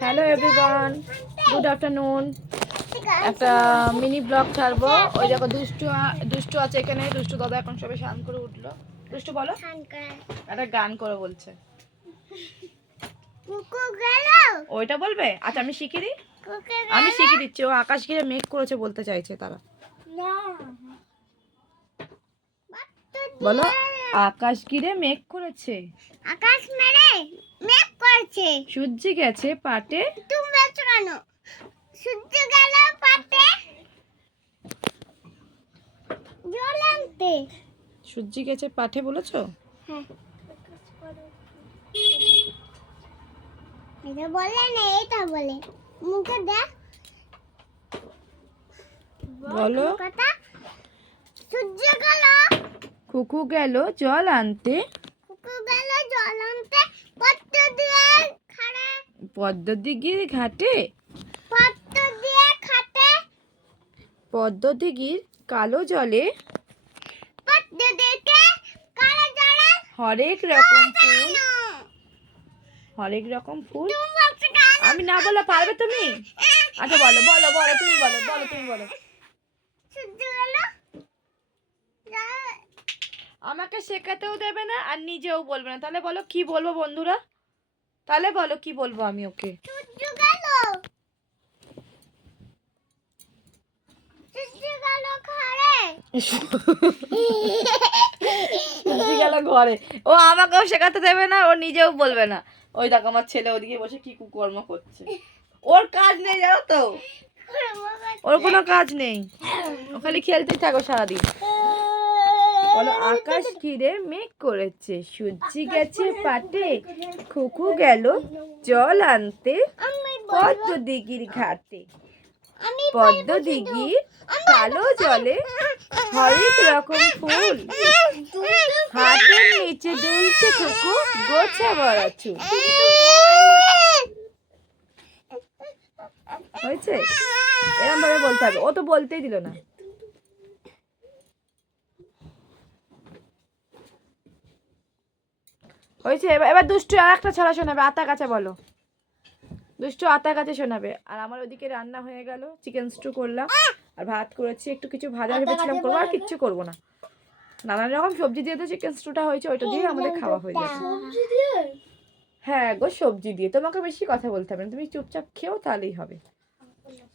Hello everyone, good afternoon. একটা mini blog ছাড়বো। ওই দেখো দুষ্টু আছে এখানে। দুষ্টু দাদা এখন সবে স্নান করে উঠলো। দুষ্টু বলো, একটা গান করে বলছে। ওইটা বলবে? আচ্ছা আমি শিখিয়ে দিই, আমি শিখিয়ে দিচ্ছি। ও আকাশ ঘিরে মেঘ করেছে বলতে চাইছে তারা। বলো, আকাশ ঘিরে মেঘ করেছে, আকাশ মেরে মেঘ করেছে, সূর্য গেছে পাটে। তুমি চড়ানো সূর্য গেল পাটে, জল আনতে। সূর্য গেছে পাঠে বলেছো? হ্যাঁ, এটা বলে না, এটা বলে মুখে দেখ। বলো, কথা সূর্য গেল, কুকু গেল জল আনতে, কুকুর গেল জল আনতে, পদ্ম দিয়ে খাড়ে, পদ্ম দিঘির ঘাটে, পদ্ম দিয়ে খাটে, পদ্ম দিঘির কালো জলে, পদ্ম দিকে কালো জলে, হরেক রকম ফুল, হরেক রকম ফুল। আমি না বলে পারবে তুমি? আচ্ছা বলো বলো বলো, তুমি বলো বলো, তুমি বলো। সূর্য গেল, আমাকে শেখাতেও দেবে না আর নিজেও বলবে না, তাহলে বলো কি বলবো বন্ধুরা? তাহলে বলো কি বলবো আমি ওকে? সূর্য গেল, সূর্য গেল খাড়ে। সূর্য গেল ঘরে। ও আমাকেও শেখাতে দেবে না, ও নিজেও বলবে না। ওই দেখো আমার ছেলে ওদিকে বসে কি কুকর্ম করছে। ওর কাজ নেই জানো তো, ওর কোনো কাজ নেই, ও খালি খেলতেই থাকো সারাদিন। বলো, আকাশ ঘিরে মেঘ করেছে, সূর্য গেছে পাটে, খুকু গেল জল আনতে, পদ্ম দিঘির ঘাটে, পদ্ম দিঘির কালো জলে, হরেক রকম ফুল, হাতের নিচে দুলছে খুকু, গোছা ভরা চুল। হয়েছে? এরকম ভাবে বলতে হবে, ও তো বলতেই দিল না। হয়েছে? এবার দুষ্টু আর একটা ছড়া শোনাবে, আতা কাছে বলো। দুষ্টু আতা কাছে শোনাবে। আর আমার ওদিকে রান্না হয়ে গেল, চিকেন স্টু করলাম আর ভাত করেছি, একটু কিছু ভাজা ভেবেছিলাম করবো, আর কিচ্ছু করবো না। নানান রকম সবজি দিয়ে তো চিকেন স্টুটা হয়েছে, ওইটা দিয়ে আমাদের খাওয়া হয়ে যাবে। হ্যাঁ গো, সবজি দিয়ে। তোমাকে বেশি কথা বলতে হবে না, তুমি চুপচাপ খেও তাহলেই হবে।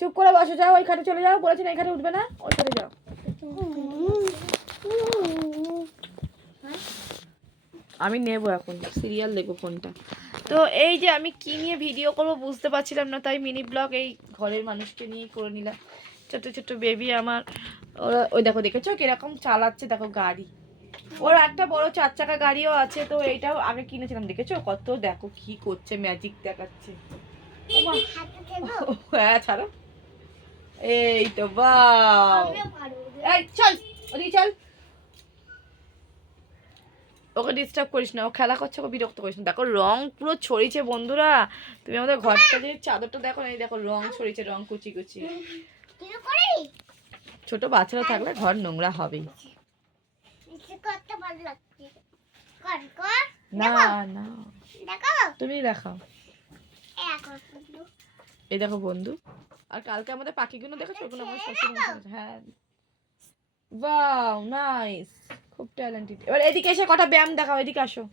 চুপ করে বসে যাও, ওই খাটে চলে যাও, বলেছি না এই খাটে উঠবে না, ওই খাটে যাও। আমি নেবো এখন সিরিয়াল দেখবো কোনটা। তো এই যে আমি কি নিয়ে ভিডিও করবো বুঝতে পারছিলাম না, তাই মিনি ব্লগ এই ঘরের মানুষকে নিয়েই করে নিলাম। ছোট ছোট বেবি আমার, ওরা ওই দেখো দেখেছো কিরকম চালাচ্ছে, দেখো গাড়ি। ওর একটা বড় 4 চাকা গাড়িও আছে, তো এইটাও আগে কিনেছিলাম, দেখেছো কত, দেখো কি করছে, ম্যাজিক দেখাচ্ছে। হ্যাঁ ছাড়ো, এই তো বাহ, এই চল ওদিকে চল, ওকে ডিস্টার্ব করিস না, ও খেলা করছে, ওকে বিরক্ত করিস না। দেখো রং পুরো ছড়িয়েছে বন্ধুরা, তুমি আমাদের ঘরটা যে চাদরটা দেখো না, এই দেখো রং ছড়িয়েছে, রং কুচি কুচি। ছোট বাচ্চারা থাকলে ঘর নোংরা হবেই। না না, তুমি দেখাও। এই দেখো বন্ধু, আর কালকে আমাদের পাখিগুলো দেখেছো, ওগুলো আমার শ্বশুর। হ্যাঁ ওয়াও নাইস, খুব ট্যালেন্টেড। এবার এদিকে এসে কটা ব্যায়াম দেখাও, এদিকে আসো,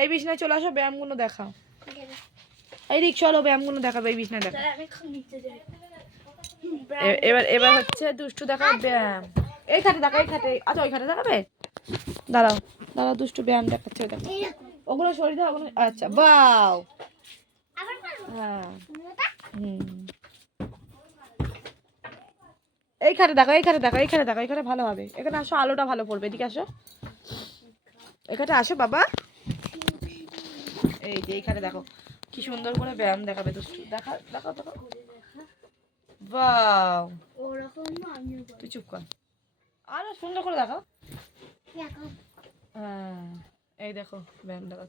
এই বিছনায় চলে আসো, ব্যায়ামগুলো দেখাও। এইদিক চলো, ব্যায়ামগুলো দেখাবে, এই বিছনায় দেখাও। এবার এবার হচ্ছে দুষ্টু দেখাও ব্যায়াম। এই খাটে দেখো, এই খাটে। আচ্ছা ওই খাটে দেখাবে, দাঁড়াও দাঁড়াও, দুষ্টু ব্যায়াম দেখাচ্ছে, ওই দেখো। ওগুলো সরিয়ে দাও, ওগুলো। আচ্ছা বাও, হ্যাঁ হুম। এই খাটে দেখো, এই খাটে দেখো, এই খাটে দেখো, এই খাটে ভালো হবে। এখানে আসো, আলোটা ভালো পড়বে, এদিকে আসো, এখানে আসো বাবা। এই যে এইখানে দেখো কি সুন্দর করে ব্যায়াম দেখাবে দুষ্টু, দেখা দেখো দেখো। বাও, তুই চুপ কর, আরো সুন্দর করে দেখাও। হ্যাঁ এই দেখো ব্যায়াম দেখো,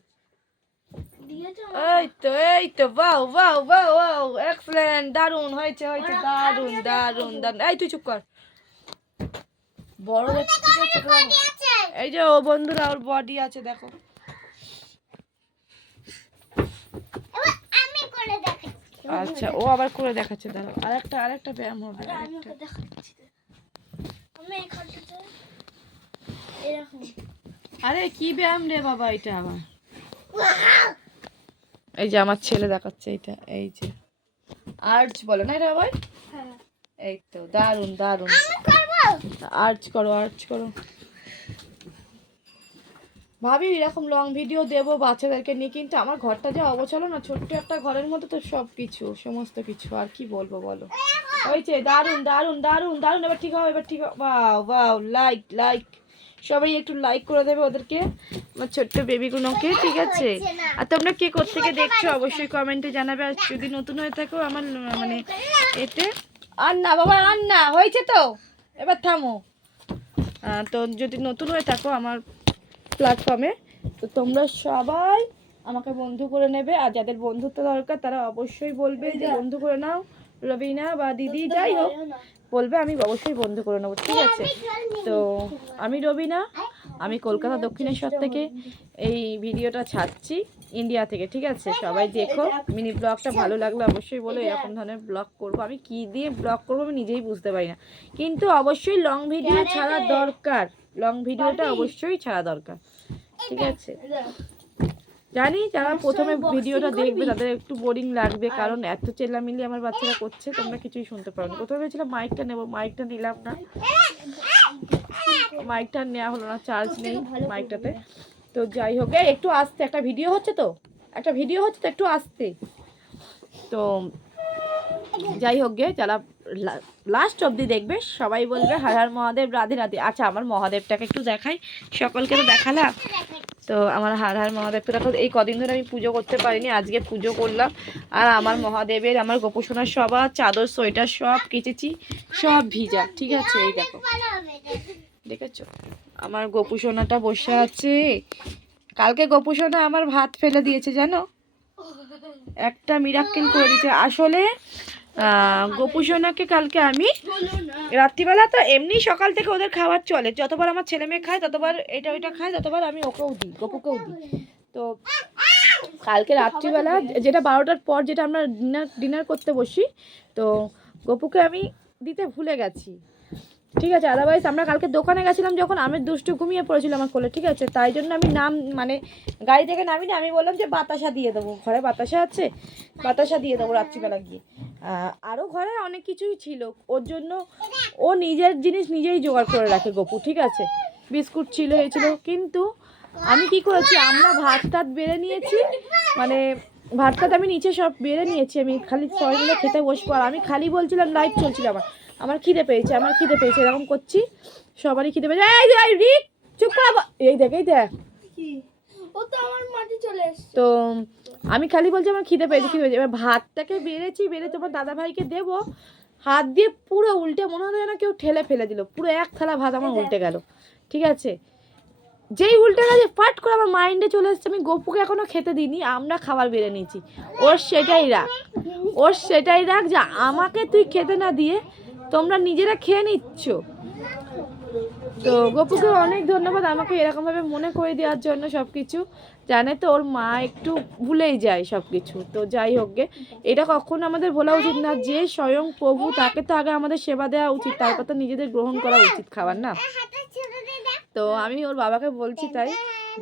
এই তো বাও বাও বাও বাও, এক্সেলেন্ট, দারুণ হয়েছে হয়েছে, দারুণ দারুণ দারুণ। এই তুই চুপ কর, বড় এই যে ও বন্ধুরা, ওর বডি আছে দেখো। আচ্ছা ও আবার করে দেখাচ্ছে, দাঁড়াও আরেকটা ব্যায়াম হবে আরেকটা। আরে কি ব্যায়াম রে বাবা এটা আবার? এই যে আমার ছেলে দেখাচ্ছে এটা, এই যে আর্চ বলে না এটা আবার? এই তো দারুন দারুন, আর্চ করো। ভাবি এরকম লং ভিডিও দেবো বাচ্চাদেরকে নিয়ে, কিন্তু আমার ঘরটা যে অবচলো না, ছোট্ট একটা ঘরের মধ্যে তো সব কিছু সমস্ত কিছু, আর কি বলবো বলো। হয়েছে দারুন দারুন দারুন দারুন, এবার ঠিক হবে, বাও লাইক সবাই একটু লাইক করে দেবে ওদেরকে, আমার ছোট্ট বেবিগুলোকে, ঠিক আছে? আর তোমরা কে কোত্থেকে দেখছো অবশ্যই কমেন্টে জানাবে। আর যদি নতুন হয়ে থাকো আমার মানে এতে, আর না বাবা আর না, হয়েছে তো এবার থামো। তো যদি নতুন হয়ে থাকো আমার প্ল্যাটফর্মে, তো তোমরা সবাই আমাকে বন্ধু করে নেবে, আর যাদের বন্ধুত্ব দরকার তারা অবশ্যই বলবে যে বন্ধু করে নাও, রবিনা বা দিদি যাই হোক বলবে, আমি অবশ্যই বন্ধু করে নেবো, ঠিক আছে? তো আমি রবিনা, আমি কলকাতা দক্ষিণেশ্বর থেকে এই ভিডিওটা ছাড়ছি, ইন্ডিয়া থেকে, ঠিক আছে? সবাই দেখো, মিনি ব্লগটা ভালো লাগলে অবশ্যই বলো, এরকম ধরনের ব্লগ করবো। আমি কি দিয়ে ব্লগ করবো আমি নিজেই বুঝতে পারি না, কিন্তু অবশ্যই লং ভিডিও ছাড়া দরকার, লং ভিডিওটা অবশ্যই ছাড়া দরকার, ঠিক আছে? জানি যারা প্রথমে ভিডিওটা দেখবে তাদের একটু বোরিং লাগবে, কারণ এত চেল্লামিল্লি আমার বাচ্চারা করছে, তোমরা কিছুই শুনতে পারো না। প্রথমে ভেবেছিলাম মাইকটা নেবো, মাইকটা নিলাম না, মাইকটা নেওয়া হলো না, চার্জ নেই মাইকটাতে। তো যাই হোক, একটু আসতে, একটা ভিডিও হচ্ছে তো একটু আসতে। তো যাই হোক গে, যারা লাস্ট অবধি দেখবে সবাই বলবে হর হর মহাদেব, রাধে রাধে। আচ্ছা আমার মহাদেবটাকে একটু দেখাই, সকলকে তো দেখালাম, তো আমার হর হর মহাদেবকে দেখো। এই কদিন ধরে আমি পুজো করতে পারিনি, আজকে পুজো করলাম। আর আমার মহাদেবের, আমার গোপুসোনার সবার চাদর সোয়েটার সব কেচেছি, সব ভিজা, ঠিক আছে? এই দেখো দেখেছো আমার গোপুসোনাটা বসে আছে। কালকে গোপুসোনা আমার ভাত ফেলে দিয়েছে জানো, একটা মিরাক্কেল করে দিয়েছে আসলে। গোপুসোনাকে কালকে আমি রাত্রিবেলা, তো এমনি সকাল থেকে ওদের খাবার চলে, যতবার আমার ছেলে মেয়ে খায় ততবার এটা ওইটা খায়, ততবার আমি ওকেও দিই, গপুকেও দিই। তো কালকে রাত্রিবেলা যেটা 12টার পর যেটা আমরা ডিনার করতে বসি, তো গপুকে আমি দিতে ভুলে গেছি, ঠিক আছে? আদারওয়াইজ আমরা কালকে দোকানে গেছিলাম যখন, আমি দুষ্টু ঘুমিয়ে পড়েছিল আমার কোলে, ঠিক আছে? তাই জন্য আমি মানে গাড়ি থেকে নামিনি, আমি বললাম যে বাতাসা দিয়ে দেবো, ঘরে বাতাসা আছে, বাতাসা দিয়ে দেবো রাত্রিবেলা গিয়ে। আরও ঘরে অনেক কিছুই ছিল, ওর জন্য ও নিজের জিনিস নিজেই জোগাড় করে রাখে গপু, ঠিক আছে? বিস্কুট ছিল এই ছিল, কিন্তু আমি কি করেছি, আমরা ভাত টাত বেড়ে নিয়েছি, মানে ভাত টাত আমি নিচে সব বেড়ে নিয়েছি, আমি খালি সবাই মিলে খেতে বসবো। আর আমি খালি বলছিলাম, লাইট চলছিল আমার খিদে পেয়েছে এরকম করছি, সবারই খিদে পেয়েছে। এই রিক চুপ কর, এই দেখ ও তো আমার মাটি চলে এসেছে। তো আমি খালি বলছি আমার খিদে পেয়েছে। এবার ভাতটাকে বেড়ে তোমার দাদা ভাইকে দেবো, হাত দিয়ে পুরো উল্টে, মনে হলো যেন কেউ ঠেলে ফেলে দিল, পুরো এক থালা ভাত আমার উল্টে গেল, ঠিক আছে? যেই উল্টে গেছে ফাট করে আমার মাইন্ডে চলে এসছে, আমি গপুকে এখনো খেতে দিইনি, আমরা খাবার বেড়ে নিয়েছি। ওর সেটাই রাখ যে আমাকে তুই খেতে না দিয়ে তোমরা নিজেরা খেয়ে নিচ্ছ। তো গপুকে অনেক ধন্যবাদ আমাকে এরকমভাবে মনে করে দেওয়ার জন্য, সব কিছু জানে তো, ওর মা একটু ভুলেই যায় সব কিছু। তো যাই হোক গে, এটা কখনো আমাদের বলা উচিত না, যে স্বয়ং প্রভু তাকে তো আগে আমাদের সেবা দেওয়া উচিত, তারপর তো নিজেদের গ্রহণ করা উচিত খাবার, না? তো আমি ওর বাবাকে বলছি তাই,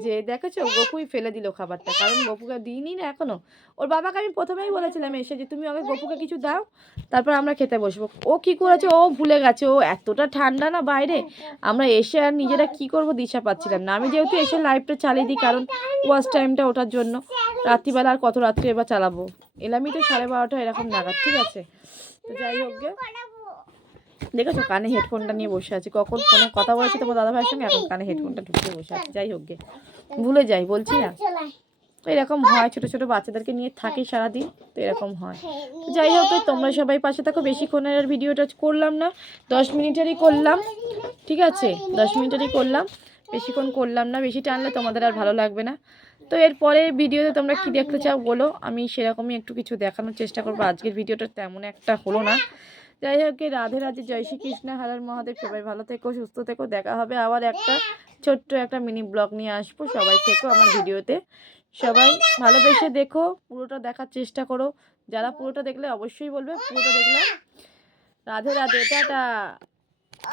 যে দেখেছো গপুই ফেলে দিল খাবারটা, কারণ গপুকে দিইনি না এখনো। ওর বাবাকে আমি প্রথমেই বলেছিলাম এসে যে তুমি আগে গপুকে কিছু দাও, তারপর আমরা খেতে বসবো। ও কি করেছে, ও ভুলে গেছে, ও এতটা ঠান্ডা না বাইরে, আমরা এসে আর নিজেরা কি করব দিশা পাচ্ছিলাম না। আমি যেহেতু এসে লাইভটা চালিয়ে দিই, কারণ ওয়াচ টাইমটা ওঠার জন্য, রাত্রিবেলা আর কত রাত্রে এবার চালাবো, এলামই তো 12:30 এরকম নাগাদ, ঠিক আছে? তো যাই হোক গে, দেখেছো কানে হেডফোনটা নিয়ে বসে আছে, কখন ফোনে কথা বলেছি তোমার দাদা ভাইয়ের সঙ্গে, এখন কানে হেডফোনটা ঢুকিয়ে বসে আছে। যাই হোক গে, ভুলে যাই, বলছি না, তো এরকম হয়, ছোটো ছোটো বাচ্চাদেরকে নিয়ে থাকি সারাদিন, তো এরকম হয়। তো যাই হোক, তোমরা সবাই পাশে থাকো। বেশিক্ষণের আর ভিডিওটা করলাম না, 10 মিনিটেরই করলাম, ঠিক আছে? 10 মিনিটেরই করলাম, বেশিক্ষণ করলাম না, বেশি টানলে তোমাদের আর ভালো লাগবে না। তো এরপরে ভিডিওতে তোমরা কি দেখতে চাও বলো, আমি সেরকমই একটু কিছু দেখানোর চেষ্টা করবো। আজকের ভিডিওটা তেমন একটা হলো না। যাই হোক, রাধে রাধে, জয় শ্রীকৃষ্ণ, হর হর মহাদেব। সবাই ভালো থেকো, সুস্থ থেকো, দেখা হবে আবার একটা ছোট্ট একটা মিনি ব্লগ নিয়ে আসবো। সবাই থেকো আমার ভিডিওতে, সবাই ভালোবেসে দেখো, পুরোটা দেখার চেষ্টা করো। যারা পুরোটা দেখলে অবশ্যই বলবে পুরোটা দেখলাম। রাধে রাধে, টাটা।